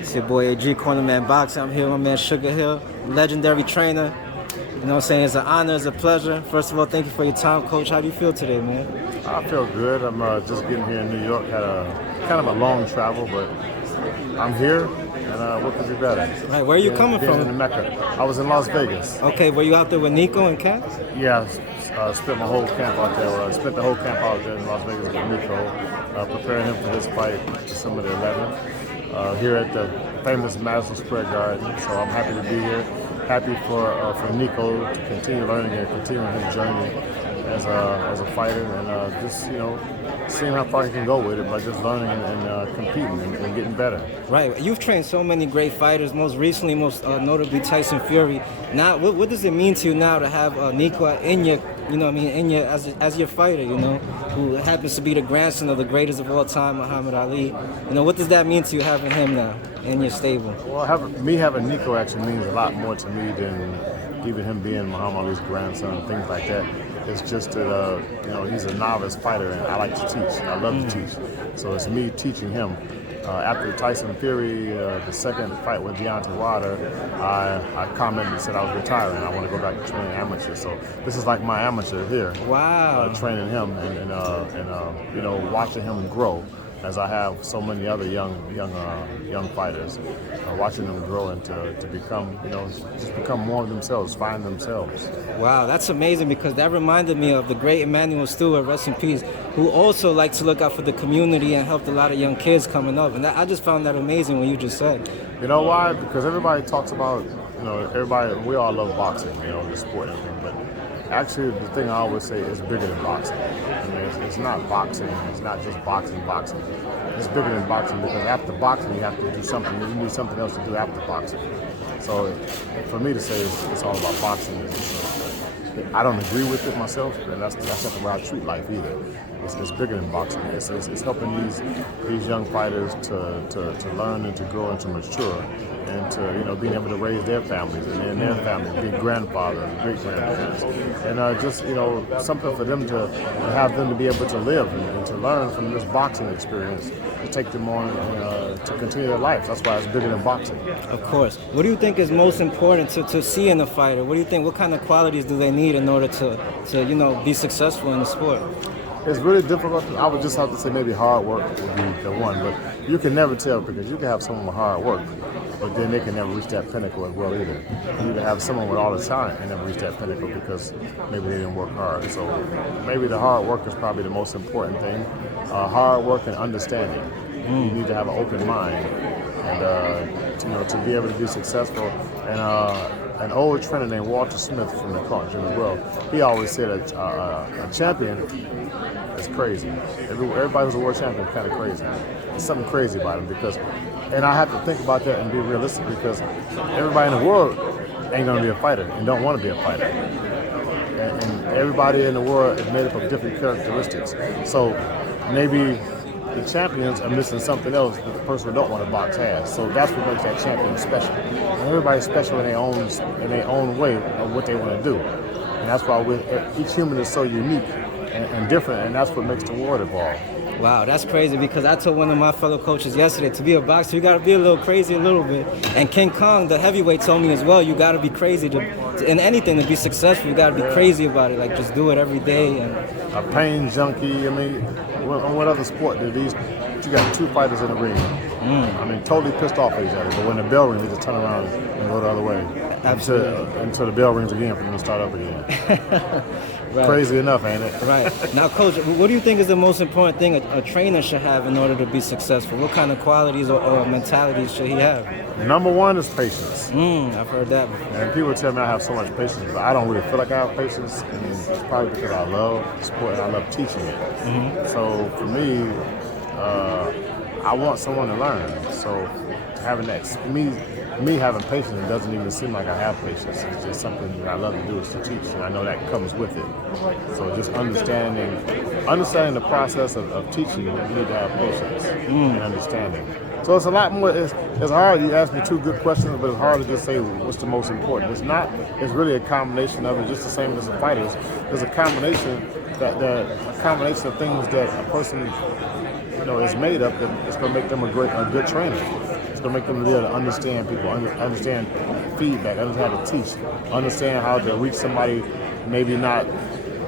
It's your boy AG, Cornerman Boxing. I'm here with my man Sugar Hill, legendary trainer. You know what I'm saying? It's an honor, it's a pleasure. First of all, thank you for your time, Coach. How do you feel today, man? I feel good. I'm just getting here in New York. Had a kind of a long travel, but I'm here, and what could be better? Right, where are you coming being from? in the Mecca. I was in Las Vegas. Okay, were you out there with Nico and Kat? Yeah, spent my whole camp out there. Spent the whole camp out there in Las Vegas with Nico, preparing him for this fight, December the 11th, here at the famous Madison Square Garden. So I'm happy to be here. Happy for Nico to continue learning and continuing his journey as a fighter, and just seeing how far he can go with it by just learning and competing and getting better. Right, you've trained so many great fighters. Most recently, most notably Tyson Fury. Now, what does it mean to you now to have Nico in your, in your as your fighter, who happens to be the grandson of the greatest of all time, Muhammad Ali? What does that mean to you having him now in your stable? Well, having Nico actually means a lot more to me than even him being Muhammad Ali's grandson and things like that. It's just that, he's a novice fighter, and I like to teach. I love to teach. So it's me teaching him. After Tyson Fury, the second fight with Deontay Wilder, I commented and said I was retiring. I want to go back to training amateur. So this is like my amateur here. Wow. Training him and watching him grow, as I have so many other young fighters, watching them grow and to become, just become more of themselves, find themselves. Wow, that's amazing, because that reminded me of the great Emmanuel Steward, rest in peace, who also liked to look out for the community and helped a lot of young kids coming up. And I just found that amazing when you just said. You know why? Because everybody talks about, we all love boxing, the sport and everything, but actually, the thing I always say is bigger than boxing. I mean, it's not boxing. It's not just boxing. It's bigger than boxing, because after boxing, you have to do something. You need something else to do after boxing. So, for me to say it's all about boxing, I don't agree with it myself, and that's not the way I treat life either. It's bigger than boxing. It's helping these young fighters to learn and to grow and to mature, and to being able to raise their families and their families, be grandfathers, great grandparents, and just something for them to have them to be able to live and to learn from this boxing experience, to take them on to continue their lives. That's why it's bigger than boxing. Of course. What do you think is most important to see in a fighter? What do you think? What kind of qualities do they need in order to be successful in the sport? It's really difficult. I would just have to say maybe hard work would be the one, but you can never tell, because you can have someone with hard work, but then they can never reach that pinnacle as well either. You can have someone with all the talent and never reach that pinnacle because maybe they didn't work hard. So maybe the hard work is probably the most important thing. Hard work and understanding. You need to have an open mind, and to be able to be successful. And an old trainer named Walter Smith from the Kronk Gym as well, he always said a champion is crazy. Everybody who's a world champion is kind of crazy. There's something crazy about him, and I have to think about that and be realistic, because everybody in the world ain't gonna be a fighter and don't want to be a fighter. And everybody in the world is made up of different characteristics. So maybe the champions are missing something else that the person who don't want to box has. So that's what makes that champion special. And everybody's special in their own way of what they want to do. And that's why each human is so unique and different, and that's what makes the world evolve. Wow, that's crazy, because I told one of my fellow coaches yesterday, to be a boxer, you got to be a little crazy a little bit. And King Kong, the heavyweight, told me as well, you got to be crazy in anything to be successful. You got to be crazy about it, like just do it every day. And a pain junkie. I mean, what other sport do these? You got two fighters in the ring. I mean, totally pissed off at each other. But when the bell rings, they just turn around and go the other way. Until the bell rings again for them to start up again. Right. Crazy enough, ain't it? Right. Now, Coach, what do you think is the most important thing a trainer should have in order to be successful? What kind of qualities or mentalities should he have? Number one is patience. I've heard that before. And people tell me I have so much patience, but I don't really feel like I have patience. And it's probably because I love the sport and I love teaching it. So for me, I want someone to learn. So having that, me having patience, it doesn't even seem like I have patience. It's just something that I love to do, is to teach, and I know that comes with it. So just understanding the process of teaching, you need to have patience and understanding. So it's a lot more. It's hard. You asked me two good questions, but it's hard to just say what's the most important. It's not. It's really a combination of it, just the same as the fighters. There's a combination of things that a person is made up that it's going to make them a good trainer. It's going to make them be able to understand people, understand feedback, understand how to teach, understand how to reach somebody maybe not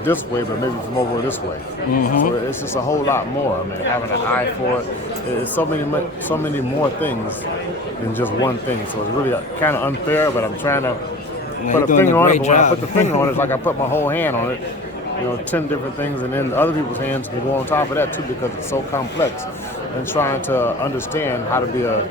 this way, but maybe from over this way. So it's just a whole lot more. I mean, having an eye for it. It's so many more things than just one thing. So it's really kind of unfair, but I'm trying to put a finger on it. But when I put the finger on it, it's like I put my whole hand on it. 10 different things, and then other people's hands can go on top of that too because it's so complex. And trying to understand how to be a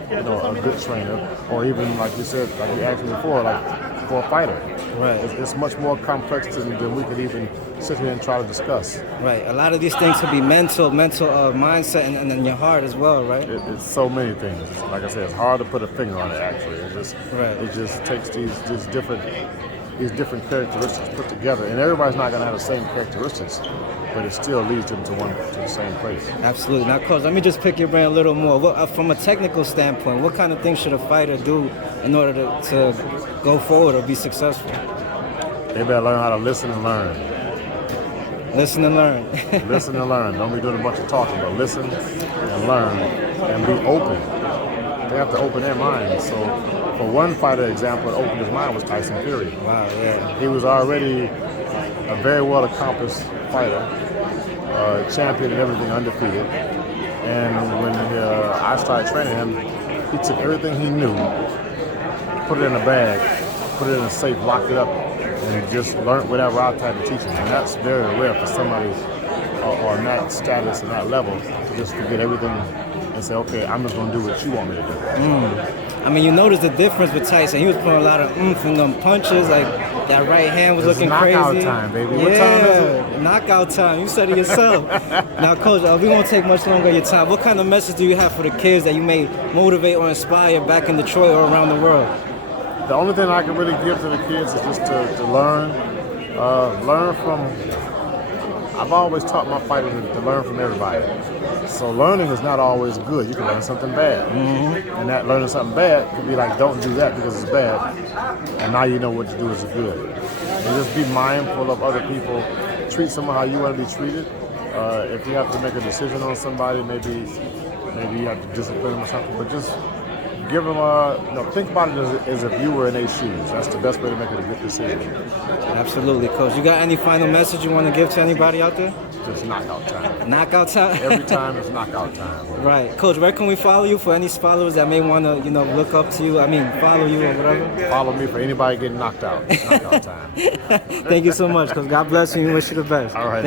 good trainer, or even like you said, like you asked me before, like for a fighter. Right. It's much more complex than we could even sit here and try to discuss. Right. A lot of these things could be mental mindset, and then your heart as well, right? It's so many things. Like I said, it's hard to put a finger on it. Actually, it just takes these different characteristics put together, and everybody's not going to have the same characteristics, but it still leads them to the same place. Absolutely. Now, Coach, let me just pick your brain a little more. From a technical standpoint, what kind of things should a fighter do in order to go forward or be successful? They better learn how to listen and learn. Listen and learn. Listen and learn. Don't be doing a bunch of talking, but listen and learn and be open. They have to open their minds. So, for one fighter example that opened his mind was Tyson Fury. Wow, yeah. He was already a very well accomplished fighter, champion and everything, undefeated. And when I started training him, he took everything he knew, put it in a bag, put it in a safe, locked it up, and just learned whatever I tried to teach him. And that's very rare for somebody on that status and that level to just forget everything and say, okay, I'm just going to do what you want me to do. I mean, you notice the difference with Tyson. He was putting a lot of oomph in them punches. Like, that right hand was looking crazy. Knockout time, baby. Yeah, what time is it? Knockout time. You said it yourself. Now, Coach, we won't take much longer of your time. What kind of message do you have for the kids that you may motivate or inspire back in Detroit or around the world? The only thing I can really give to the kids is just to learn from. I've always taught my fighters to learn from everybody. So learning is not always good. You can learn something bad. And that learning something bad could be like, don't do that because it's bad. And now you know what to do is good. And just be mindful of other people. Treat someone how you want to be treated. If you have to make a decision on somebody, maybe you have to discipline them or something. But just give them think about it as if you were in their shoes. That's the best way to make it a good decision. Absolutely, Coach. You got any final message you want to give to anybody out there? Just knockout time. Knockout time? Every time is knockout time. Right. Coach, where can we follow you for any followers that may want to, look up to you? I mean, follow you or whatever? Follow me for anybody getting knocked out. Knockout time. Thank you so much, Coach. God bless you and wish you the best. All right.